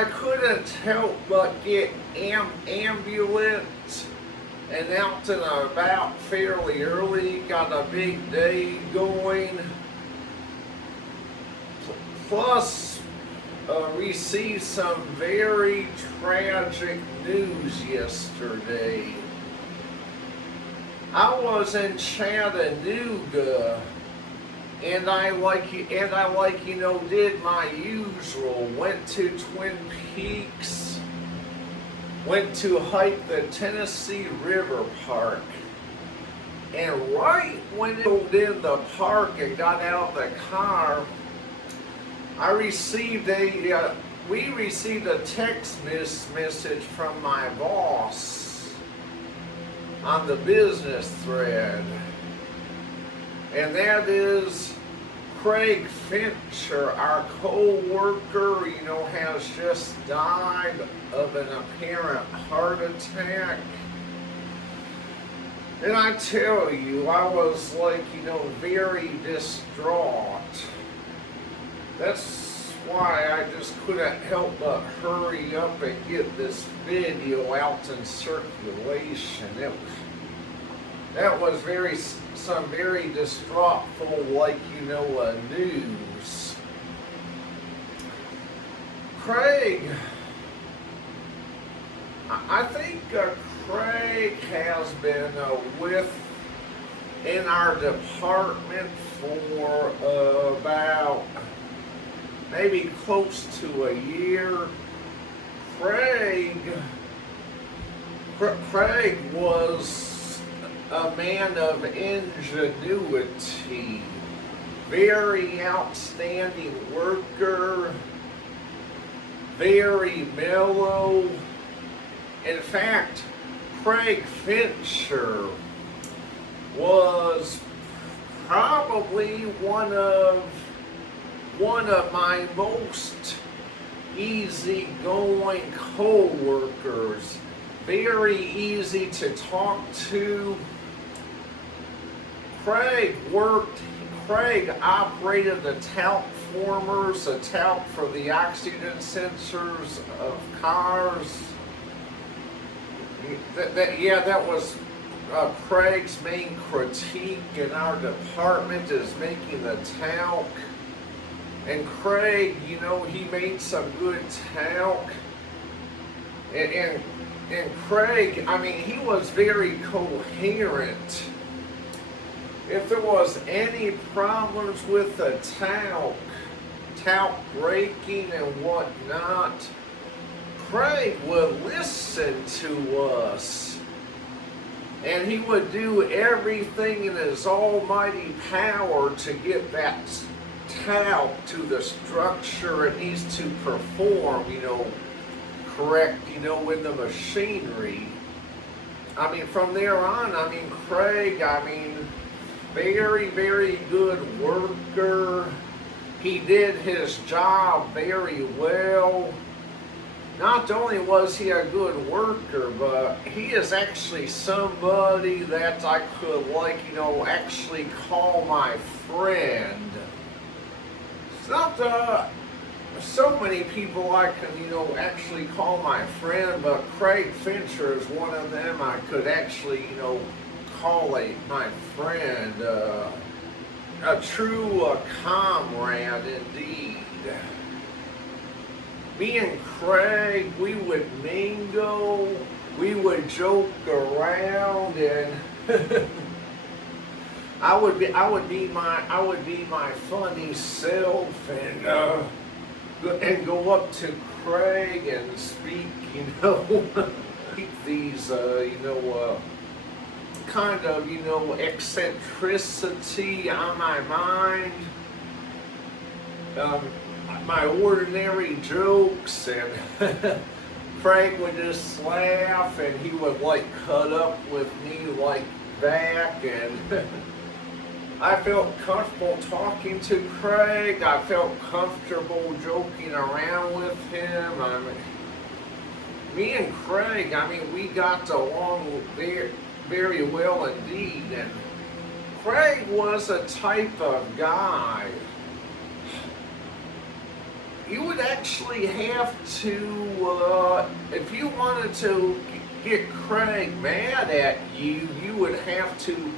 I couldn't help but get ambulance and out and about fairly early. Got a big day going. Plus, received some very tragic news yesterday. I was in Chattanooga, and I did my usual. Went to Twin Peaks, went to hike the Tennessee River Park, and right when I pulled in the park and got out of the car, we received a text message from my boss on the business thread, and that is Craig Fincher, our co-worker, has just died of an apparent heart attack. And I tell you, I was very distraught. That's why I just couldn't help but hurry up and get this video out in circulation. That was some very distraughtful, news. Craig, I think Craig has been in our department for about maybe close to a year. Craig was a man of ingenuity, very outstanding worker, very mellow. In fact, Craig Fincher was probably one of my most easygoing co-workers. Very easy to talk to. Craig operated the talc formers, the talc for the oxygen sensors of cars. That was Craig's main critique in our department, is making the talc. And Craig, he made some good talc. And Craig, he was very coherent. If there was any problems with the talc breaking and whatnot, Craig would listen to us. And he would do everything in his almighty power to get that talc to the structure it needs to perform, correct, in the machinery. From there on, Craig, very, very good worker. He did his job very well. Not only was he a good worker, but he is actually somebody that I could, actually call my friend. It's not so many people I can, actually call my friend, but Craig Fincher is one of them I could actually, call my friend. A true comrade indeed. Me and Craig, we would mingle, we would joke around, and I would be my funny self, and go up to Craig and speak, these kind of eccentricity on my mind. My ordinary jokes, and Craig would just laugh, and he would cut up with me back, and I felt comfortable talking to Craig. I felt comfortable joking around with him. Me and Craig, we got along very, very well indeed, and Craig was a type of guy. you would actually have to, if you wanted to get Craig mad at you, you would have to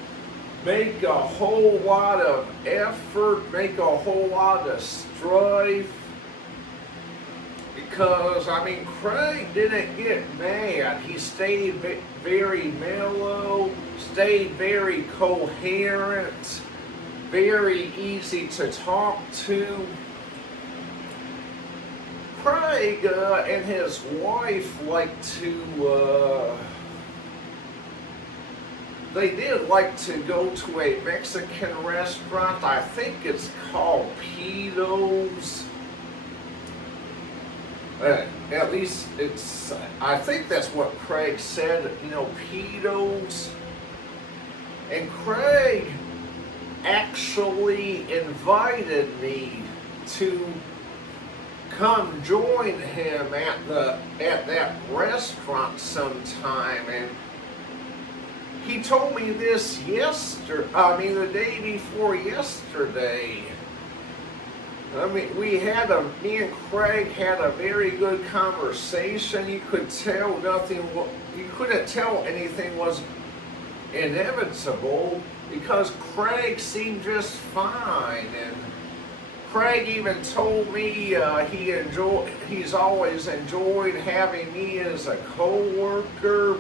make a whole lot of effort, make a whole lot of strife. Because, I mean, Craig didn't get mad. He stayed very mellow, stayed very coherent, very easy to talk to. Craig and his wife they did like to go to a Mexican restaurant. I think it's called Pito's. At least I think that's what Craig said, Pito's. And Craig actually invited me to come join him at that restaurant sometime, and he told me this the day before yesterday. I mean, me and Craig had a very good conversation. You couldn't tell anything was inevitable because Craig seemed just fine. And Craig even told me he's always enjoyed having me as a coworker.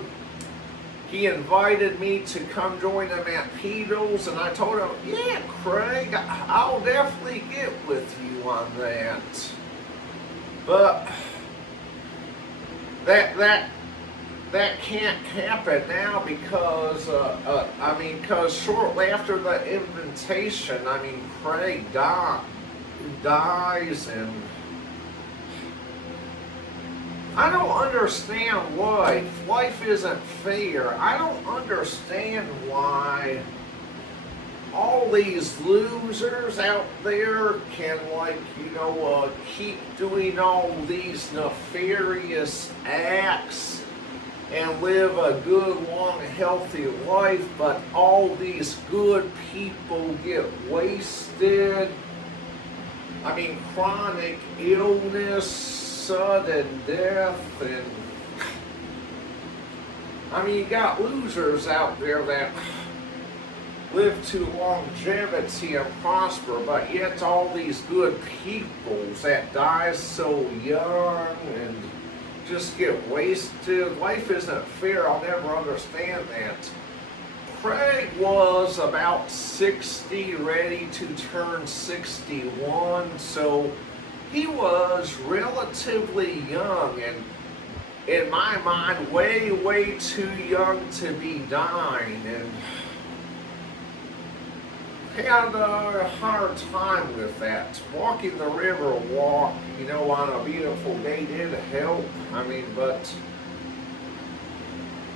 He invited me to come join him at Pito's, and I told him, yeah, Craig, I'll definitely get with you on that. But that can't happen now because, because shortly after the invitation, Craig dies, and I don't understand life. Life isn't fair. I don't understand why all these losers out there can, keep doing all these nefarious acts and live a good, long, healthy life, but all these good people get wasted. Chronic illness, sudden death, and you got losers out there that live to longevity and prosper, but yet all these good people that die so young and just get wasted. Life isn't fair. I'll never understand that. Craig was about 60, ready to turn 61, so he was relatively young, and in my mind, way, way too young to be dying, and had a hard time with that. Walking the river walk, on a beautiful day did help. But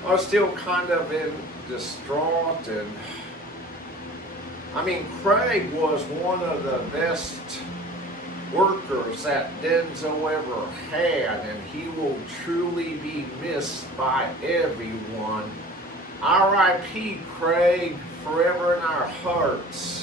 I was still kind of distraught, and Craig was one of the best workers that Denzo ever had, and he will truly be missed by everyone. R.I.P. Craig, forever in our hearts.